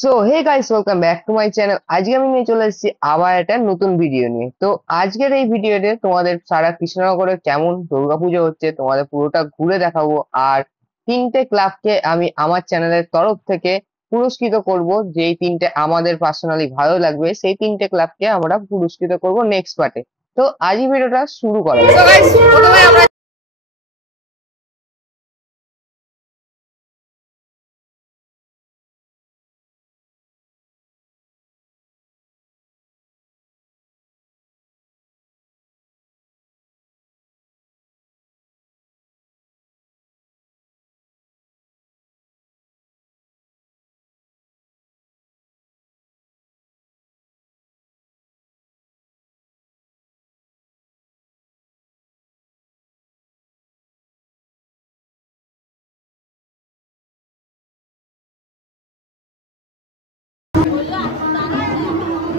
So hey guys, welcome back to my channel. আজকে আমি নিয়ে চলে এসেছি আবার একটা নতুন ভিডিও নিয়ে। তো আজকের এই ভিডিওতে তোমাদের সারা কৃষ্ণনগরে কেমন দুর্গাপুজো হচ্ছে তোমাদের পুরোটা ঘুরে দেখাবো। আর তিনটে ক্লাবকে আমি আমার চ্যানেলের তরফ থেকে পুরস্কৃত করব, যেই তিনটে আমাদের পার্সোনালি ভালো লাগবে সেই তিনটে ক্লাবকে আমরা পুরস্কৃত করব নেক্সট পার্টে। তো আজই ভিডিওটা শুরু করা যাক। So guys, প্রথমে আমরা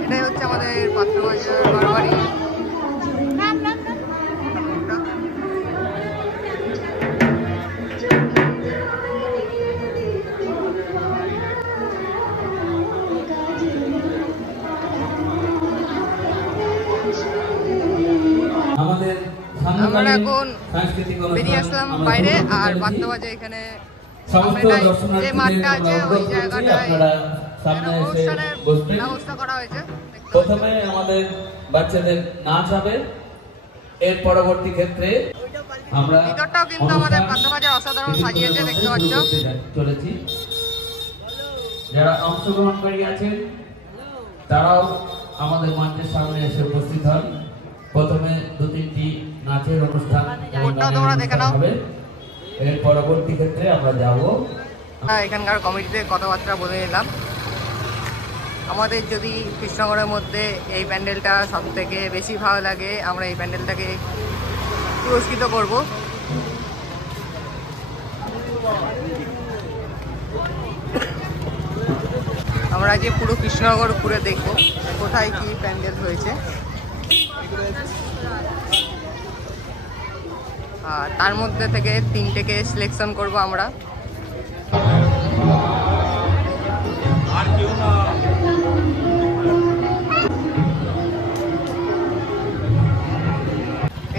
এটাই হচ্ছে আমাদের পাত্রবাজার বারবাড়ি। আমাদের আমরা এখন বেরিয়ে আসলাম বাইরে, আর পাত্রবাজার এখানে যে মাঠটা আছে ওই জায়গাটায় অনুষ্ঠানের ব্যবস্থা করা হয়েছে। প্রথমে আমাদের বাচ্চাদের নাচ হবে, এর পরবর্তী ক্ষেত্রে আমরা ভিতরটাও কিন্তু আমাদের পাত্রবাজার অসাধারণ সাজিয়েছে, দেখতে পাচ্ছ। চলেছি যারা অংশগ্রহণকারী আছেন তারাও আমাদের মঞ্চের সামনে এসে উপস্থিত হন। প্রথমে দু তিনটি নাচের অনুষ্ঠান তোমরা দেখে নাও। হবে, এর পরবর্তী ক্ষেত্রে আমরা যাব। এখানকার কমিটিতে কথাবার্তা বলে নিলাম। আমাদের যদি কৃষ্ণনগরের মধ্যে এই প্যান্ডেলটা সব থেকে বেশি ভালো লাগে, আমরা এই প্যান্ডেলটাকে পুরস্কৃত করব। আমরা আজকে পুরো কৃষ্ণনগর ঘুরে দেখব কোথায় কি প্যান্ডেল হয়েছে, আর তার মধ্যে থেকে তিনটেকে সিলেকশন করব আমরা।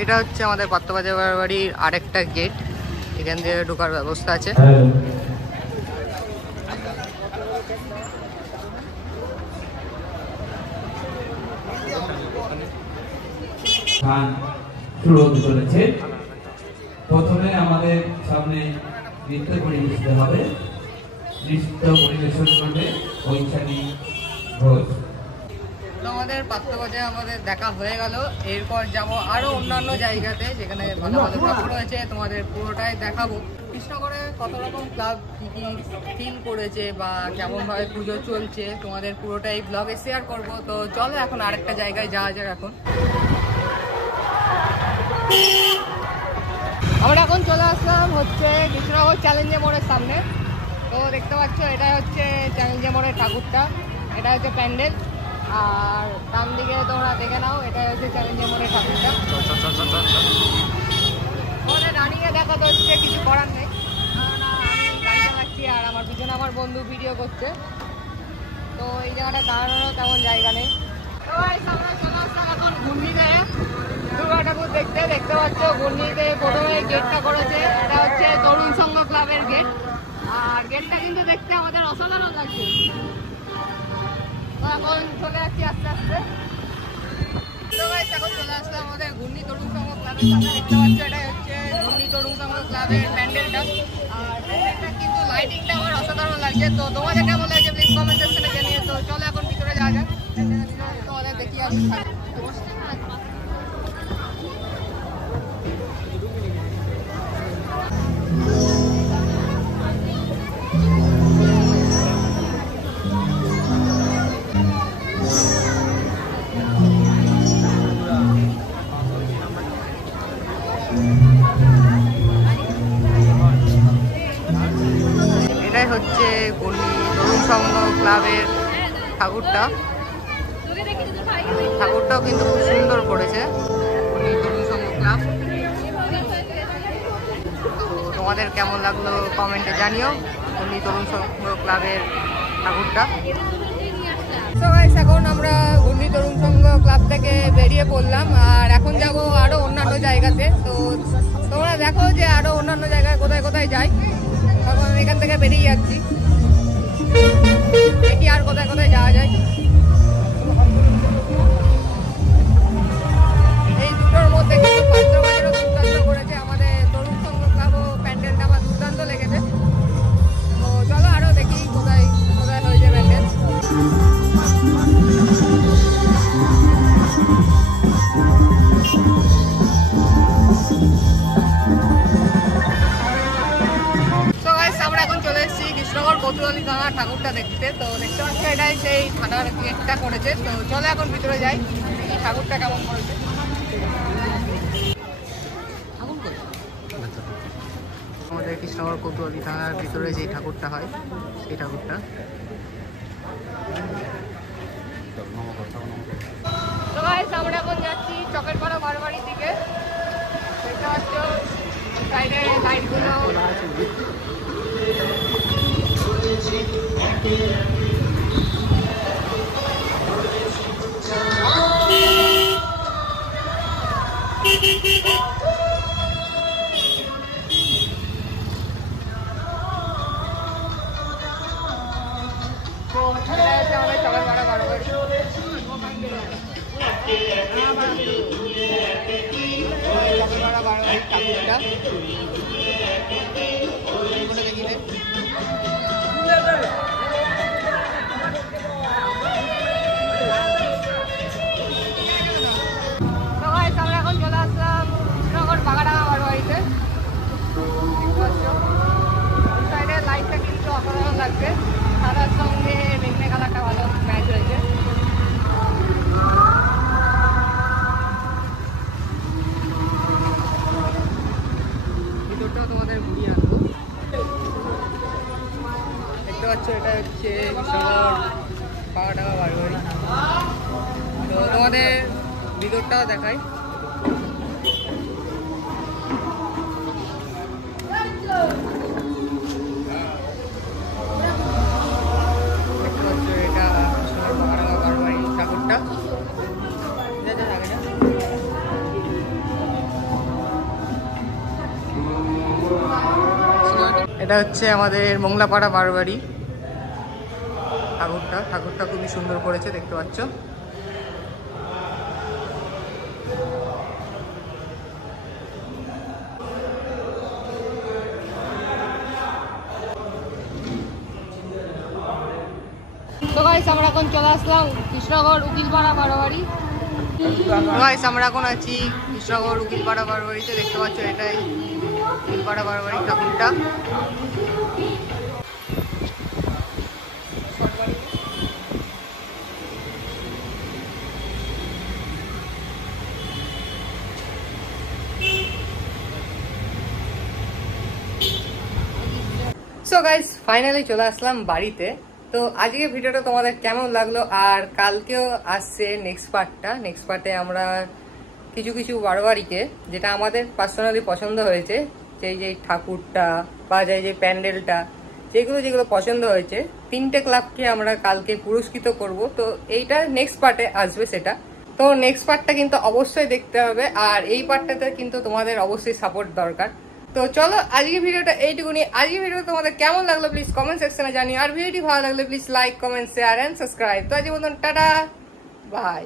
এটা হচ্ছে আমাদের পাত্রবাজার বাড়ির আরেকটা গেট, এখান দিয়ে ঢোকার ব্যবস্থা আছে। শুরু হতে চলেছে। প্রথমে আমাদের সামনে নৃত্য পরিবেশিত হবে। নৃত্য পরিবেশন করবে ঐশানী ঘোষ। আমাদের পাত্রবাজার আমাদের দেখা হয়ে গেল, এরপর যাব আরো অন্যান্য জায়গাতে যেখানে ভালো ভালো ঠাকুর রয়েছে, তোমাদের পুরোটাই দেখাবো। কৃষ্ণনগরে কত রকম ক্লাব কি কি থিম করেছে বা কেমন ভাবে পুজো চলছে তোমাদের পুরোটাই ব্লগে শেয়ার করব। তো চলো এখন আরেকটা জায়গায় যাওয়া যাক। এখন আমরা এখন চলে আসলাম হচ্ছে কৃষ্ণনগর চ্যালেঞ্জের মোড়ের সামনে। তো দেখতে পাচ্ছ এটাই হচ্ছে চ্যালেঞ্জের মোড়ের ঠাকুরটা, এটা হচ্ছে প্যান্ডেল, আর ডান দিকে তোমরা দেখে নাও এটাই হচ্ছে চ্যালেঞ্জের মোড়ের ঠাকুরটা। ওখানে দাঁড়িয়ে দেখা তো হচ্ছে, কিছু করার নেই, আমি গাড়ি চালাচ্ছি আর আমার পিছনে আমার বন্ধু ভিডিও করছে। তো এই জায়গাটা দাঁড়ানোরও তেমন জায়গা নেই। তো আমরা চলে আসলাম এখন ঘূর্ণিতে দুর্গা ঠাকুর দেখতে। দেখতে পাচ্ছ ঘূর্ণিতে প্রথমে গেটটা করেছে, এটা হচ্ছে তরুণ সংঘ ক্লাবের গেট, আর গেটটা কিন্তু দেখতে আমাদের অসাধারণ লাগছে। এখন চলে যাচ্ছি আস্তে আস্তে। তো গাইস এখন চলে আসলাম আমাদের ঘূর্ণি তরুণ সংঘ ক্লাবের সামনে। দেখতে পাচ্ছ এটাই হচ্ছে ঘূর্ণি তরুণ সংঘ ক্লাবের প্যান্ডেলটা, আর প্যান্ডেলটা কিন্তু লাইটিংটা আমার অসাধারণ লাগছে। তো তোমাদের কেমন লাগছে প্লিজ কমেন্ট সেকশনে জানিয়ে। তো চলো এখন ভিতরে যাওয়া যাক, তোমাদের দেখি আমি। এটাই হচ্ছে তরুণ সংঘ ক্লাবের ঠাকুরটা। ঠাকুরটাও কিন্তু খুব সুন্দর করেছে তরুণ সংঘ ক্লাব। তো তোমাদের কেমন লাগলো কমেন্টে জানিও। তরুণ সংঘ ক্লাবের ঠাকুরটা। তো গাইস এখন আমরা ঘূর্ণি তরুণ সংঘ ক্লাব থেকে বেরিয়ে পড়লাম আর এখন যাব আরো অন্যান্য জায়গাতে। তো তোমরা দেখো যে আরো অন্যান্য জায়গায় কোথায় কোথায় যাই। এখন এখান থেকে বেরিয়ে যাচ্ছি, দেখি আর কোথায় কোথায় যাওয়া যায়। এই দুটোর মধ্যে কিন্তু পাত্রবাজারও দুর্দান্ত করেছে, আমাদের তরুণ সংঘ ক্লাবও প্যান্ডেলটা আমার দুর্দান্ত লেগেছে। তো চলো আরো দেখি কোথায় কোথায় হয়েছে প্যান্ডেল। আমরা এখন চলে এসেছি কৃষ্ণগড় কোতোয়ালি থানার ঠাকুরটা দেখতে। তো দেখতে পাচ্ছি এটাই সেই থানার গেটটা করেছে। তো চলো এখন ভিতরে যাই, এই ঠাকুরটা কেমন করেছে। আমাদের কৃষ্ণগড় কোতোয়ালি থানার ভিতরে যে ঠাকুরটা হয় সেই ঠাকুরটা। তো গাইস আমরা এখন যাচ্ছি চকের পাড়া বারবাড়ির দিকে। দেখতে পাচ্ছ সাইডে লাইটগুলো। আমরা এখন চলে আসলাম কৃষ্ণগড় বাগাডাঙ্গা বারবাড়িতে। সাইডে লাইটটা কিন্তু অসাধারণ লাগছে, সাদার সঙ্গে বেগনে কালারটা ভালো ম্যাচ হয়েছে। ভিতরটাও তোমাদের ঘুরিয়ে আনবো। দেখতে পাচ্ছ এটা হচ্ছে কৃষ্ণগড় বাগাডাঙ্গা বারবাড়ি। তো তোমাদের ভিতরটাও দেখাই। এটা বাগাডাঙ্গা বারবাড়ি ঠাকুরটা। এটা হচ্ছে আমাদের মংলাপাড়া বারবাড়ি ঠাকুরটা। ঠাকুরটা খুবই সুন্দর করেছে, দেখতে পাচ্ছ। তো গাইস আমরা এখন চলে আসলাম কৃষ্ণগড় উকিলপাড়া বারবাড়ি। গাইস আমরা এখন আছি কৃষ্ণগড় উকিলপাড়া বারবাড়িতে। দেখতে পাচ্ছ এটাই উকিলপাড়া বারবাড়ি ঠাকুরটা। সো গাইস ফাইনালি চলে আসলাম বাড়িতে। তো আজকে ভিডিওটা তোমাদের কেমন লাগলো, আর কালকেও আসছে নেক্সট পার্টে আমরা কিছু কিছু বারবাড়িকে যেটা আমাদের পার্সোনালি পছন্দ হয়েছে, যে ঠাকুরটা বা যে প্যান্ডেলটা, যেগুলো পছন্দ হয়েছে, 3টে ক্লাবকে আমরা কালকে পুরস্কৃত করব। তো এইটা নেক্সট পার্টে আসবে সেটা। তো নেক্সট পার্টটা কিন্তু অবশ্যই দেখতে হবে, আর এই পার্টটাতে কিন্তু তোমাদের অবশ্যই সাপোর্ট দরকার। তো চলো আজকে ভিডিওটা এইটুকুনি। আজকে ভিডিওটা তোমাদের কেমন লাগলো প্লিজ কমেন্ট সেকশনে জানিও, আর ভিডিওটি ভালো লাগলে please like, comment, share and subscribe. তো আজকে বলুন টাটা, বাই।